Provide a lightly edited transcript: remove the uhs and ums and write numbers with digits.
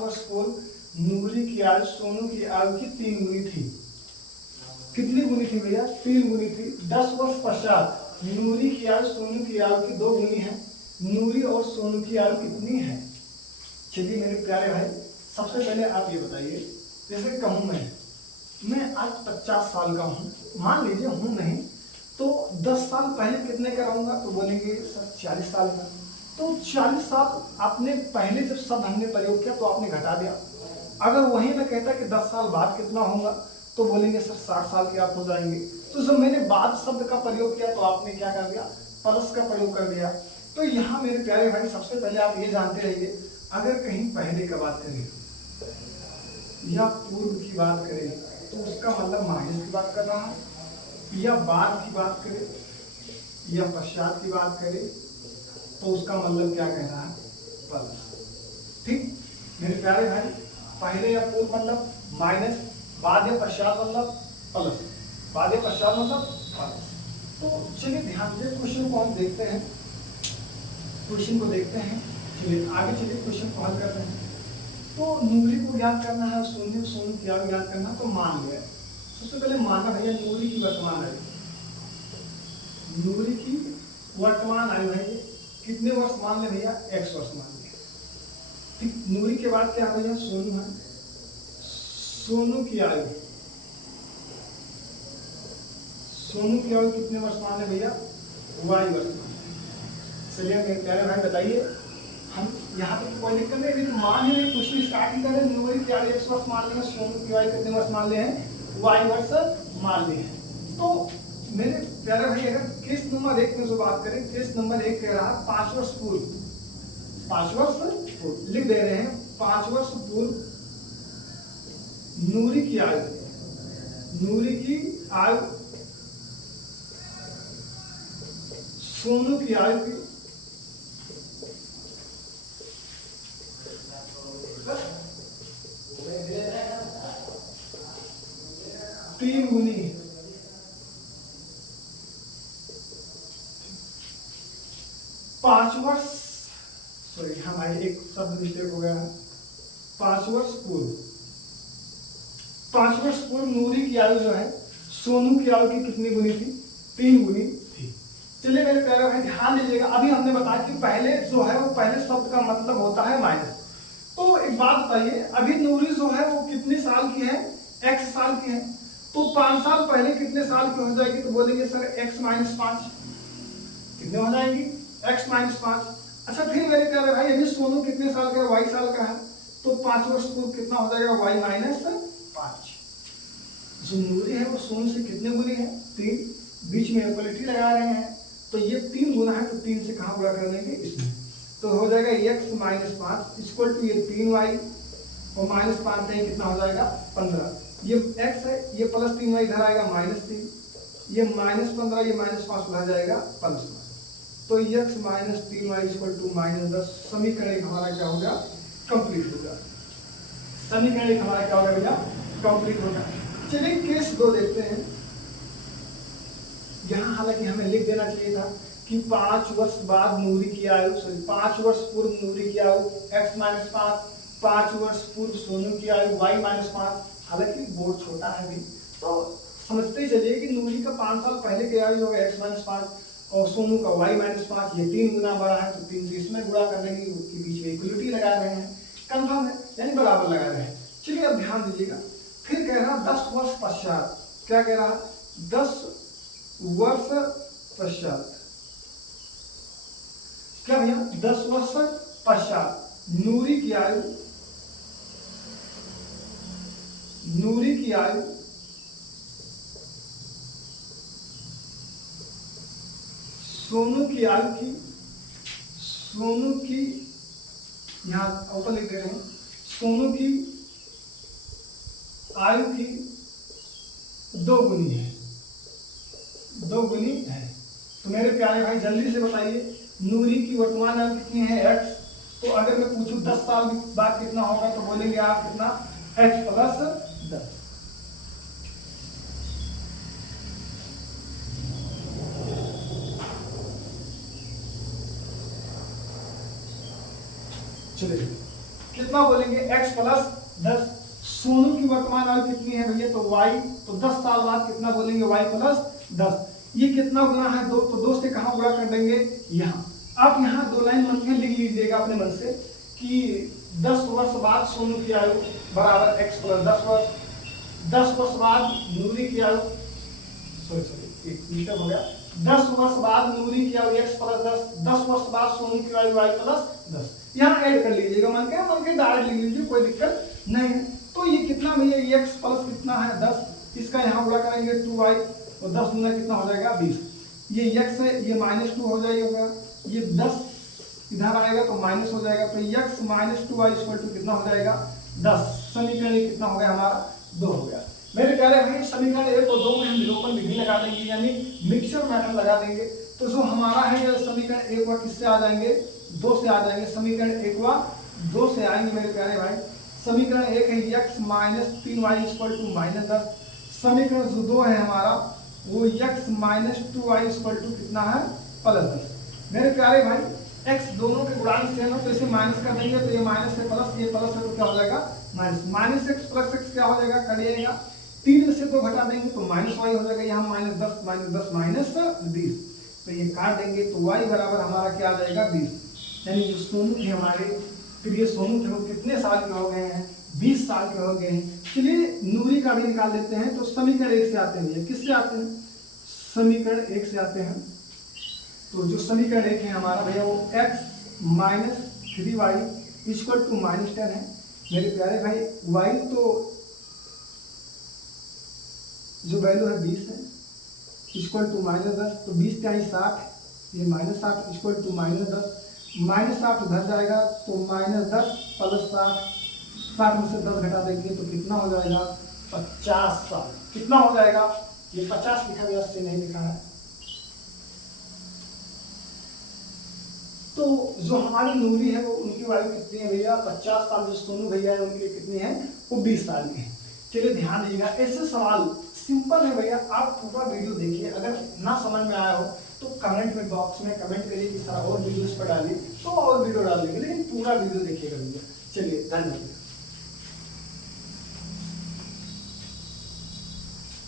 वर्ष पूर्व नूरी की आयु सोनू की आयु की 3 गुनी थी। कितनी गुनी थी भैया? 3 गुनी थी। 10 वर्ष पश्चात नूरी की आयु सोनू की आयु की 2 गुनी है। नूरी और सोनू की आयु कितनी है? चलिए मेरे प्यारे भाई, सबसे पहले आप ये बताइए, जैसे कहूँ मैं आज 50 साल का हूँ, मान लीजिए हूँ नहीं तो 10 साल पहले कितने का रहूँगा? तो बोलेंगे सर 40 साल का। तो 40 साल आपने पहले जब शब्द हमने प्रयोग किया तो आपने घटा दिया। अगर वहीं मैं कहता कि 10 साल बाद कितना होगा तो बोलेंगे सर 60 साल के आप हो जाएंगे। तो जब मैंने बाद शब्द का प्रयोग किया तो आपने क्या कर दिया? प्लस का प्रयोग कर दिया। तो यहाँ मेरे प्यारे भाई सबसे पहले आप ये जानते रहिए, अगर कहीं पहले का बात करें या पूर्व की बात करें तो उसका मतलब माइनस की बात कर रहा है, या बाद की बात करें या पश्चात की बात करें तो उसका मतलब क्या कह रहा है? प्लस। ठीक मेरे प्यारे भाई, पहले या पूर्व मतलब माइनस, बाद या पश्चात मतलब प्लस, बाद या पश्चात मतलब प्लस। तो चलिए ध्यान से क्वेश्चन को हम देखते हैं, क्वेश्चन को देखते हैं। चलिए आगे चलिए क्वेश्चन को हल करते हैं। तो नूरी को ज्ञात करना है और सोनू की आयु ज्ञात करना, तो मान लिया। सबसे पहले माना भैया नूरी की वर्तमान आयु, नूरी की वर्तमान आयु है कितने वर्ष मान ले भैया? x वर्ष मान लिया। ठीक, नूरी के बाद क्या भैया? सोनू है। सोनू की आयु, सोनू की आयु कितने वर्ष मान ले भैया? y वर्ष मान ले। चलिए मेरे प्यारे भाई बताइए, हम यहाँ पे कोई दिक्कत नहीं, अभी तो मान ही नहीं, क्वेश्चन स्टार्टिंग करें। नूरी की आयु x वर्ष मान लिया, सोनू की आयु कितने वर्ष मान ले हैं? y वर्ष मान लिए हैं। तो मेरे प्यारे भाई अगर केस नंबर 1 में जो बात करें, केस नंबर 1 कह रहा है 5 वर्ष पूर्व, 5 वर्ष पूर्व लिख दे रहे हैं, 5 वर्ष पूर्व नूरी की आयु, नूरी की आयु सोनू की आयु की 3 गुनी। 5 वर्ष, सॉरी हमारे एक शब्द मिस्टेक हो गया है। 5 वर्ष पूर्व, 5 वर्ष पूर्व नूरी की आयु जो है सोनू की आयु की कितनी गुनी थी? 3 गुनी थी। चलिए मेरे प्यारे भाई ध्यान दीजिएगा, अभी हमने बताया कि पहले जो है वो पहले शब्द का मतलब होता है माइनस। तो एक बात बताइए, अभी नूरी जो है वो कितने साल की है? x साल की है। तो 5 साल पहले कितने साल की हो जाएगी? तो बोलेंगे सर x माइनस 5। कितने हो जाएंगी? x minus 5। अच्छा फिर मेरे प्यारे भाई अभी सोनू कितने साल का है? y साल का है। तो 5 वर्ष पूर्व कितना हो जाएगा? y minus 5। जो नूरी है वो सोनू से कितने गुनी है? 3। बीच में इक्वलिटी लगा रहे हैं तो ये 3 गुना है, तो 3 से कहाँ गुणा कर देंगे? इसमें। तो हो जाएगा x माइनस 5 इक्वल टू ये 3y और माइनस 5 दें कितना हो जाएगा? 15। ये x है, ये प्लस 3y इधर आएगा -3, ये -15, ये -5 उधर जाएगा +5। तो x minus 3y equal to -10। समीकरण हमारा क्या होगा? कंप्लीट होगा। समीकरण हमारा क्या होगा भैया? कंप्लीट होगा। चलिए केस 2 देखते हैं। यहाँ हालांकि हमें लिख देना चाहिए था कि 5 वर्ष बाद नूरी की आयु, सॉरी 5 वर्ष पूर्व नूरी की आयु x माइनस 5, 5 वर्ष पूर्व सोनू की आयु y माइनस 5। हालांकि बोर्ड छोटा है भी तो समझते ही चलिए कि नूरी का 5 साल पहले की आयु होगा x माइनस 5 और सोनू का y माइनस 5। ये 3 गुना बड़ा है तो 3 से इसमें गुणा करने की बीच में इक्वलिटी लगा रहे हैं, कंफर्म है यानी बराबर लगा रहे हैं। चलिए अब ध्यान दीजिएगा, फिर कह रहा 10 वर्ष पश्चात। क्या कह रहा? 10 वर्ष पश्चात। क्या भैया? 10 वर्ष पश्चात नूरी की आयु, नूरी की आयु सोनू की आयु की, सोनू की, यहां ऊपर लिख दे रहे हैं, सोनू की आयु की 2 गुनी है, 2 गुनी है। तो मेरे प्यारे भाई जल्दी से बताइए नूरी की वर्तमान आयु कितनी है? x। तो अगर मैं पूछूं 10 साल बाद कितना होगा तो बोलेंगे आप कितना? x plus 10। चलिए कितना बोलेंगे x प्लस 10। सोनू की वर्तमान आयु कितनी है भैया, तो y, तो 10 साल बाद कितना बोलेंगे y प्लस 10। ये कितना गुना है, 2, तो 2 से कहाँ गुणा कर देंगे, यहाँ। आप यहाँ 2 लाइन मन में लिख लीजिएगा अपने मन से कि 10 वर्ष बाद सोनू की आयु बराबर x प्लस 10 वर्ष। 10 वर्ष बाद नूरी की आयु, सॉरी एक मीटर हो गया, 10 वर्ष बाद नूरी की आयु x प्लस 10, 10 वर्ष बाद सोनू की आयु y प्लस 10। यहाँ ऐड कर लीजिएगा मन के डायरेक्ट लिख लीजिए, कोई दिक्कत नहीं है। तो ये कितना भैया, x प्लस कितना है 10, इसका यहाँ गुणा करेंगे 2y, और 10 गुना कितना हो जाएगा 20। ये x है, ये -2 हो जाएगा, ये 10 इधर आएगा तो माइनस हो जाएगा, तो x minus 2y equal to कितना हो जाएगा 10। समीकरण कितना हो गया हमारा 2 हो गया। मेरे प्यारे भाई समीकरण 1 और 2 में हम विलोपन विधि लगा देंगे, यानी मिक्सचर मेथड लगा देंगे। तो जो हमारा है ये समीकरण 1 व किससे आ जाएंगे, 2 से आ जाएंगे। समीकरण 1 व 2 से आएंगे मेरे प्यारे भाई। समीकरण 1 है x minus 3y equal to minus 10। समीकरण जो 2 है हमारा वो x minus 2y equal to कितना है प्लस 10। मेरे प्यारे भाई x दोनों के गुणांक सेम है तो इसे माइनस कर देंगे, तो ये माइनस है प्लस, ये प्लस है तो क्या हो जाएगा minus. Minus x plus x क्या हो जाएगा, कट जाएगा। 3 में से 2 घटा देंगे तो माइनस y हो जाएगा, यहाँ माइनस 10 माइनस 20, तो ये काट देंगे तो y बराबर हमारा क्या आ जाएगा 20। यानी जो सोनू थे हमारे प्रिय सोनू थे वो कितने साल के हो गए हैं, 20 साल के हो गए हैं। चलिए नूरी का भी निकाल देते हैं। तो समीकरण 1 से आते हैं, किससे आते हैं, समीकरण 1 से आते हैं। तो जो समीकरण 1 है हमारा भैया वो x minus 3y equal to minus 10 है। मेरे प्यारे भाई y तो जो वैल्यू है 20 है इक्वल टू माइनस 10, तो 20 का 60, ये minus 60 equal to minus 10, minus 60 उधर जाएगा तो माइनस 10 प्लस 60, 60 में से 10 घटा देंगे तो कितना हो जाएगा 50 साल। कितना हो जाएगा, ये 50 लिखा गया, 80 नहीं लिखा है। तो जो हमारी नूरी है वो उनकी आयु कितनी है भैया 50 साल। जो सोनू भैया है उनके लिए कितनी है, वो 20 साल की है। चलिए ध्यान दीजिएगा, ऐसे सवाल सिंपल है भैया, आप पूरा वीडियो देखिए। अगर ना समझ में आया हो तो कमेंट में बॉक्स में कमेंट करिए कि सर और वीडियो इस पर डालिए, तो और वीडियो डाल देंगे, लेकिन पूरा वीडियो देखिएगा भैया। चलिए धन्यवाद।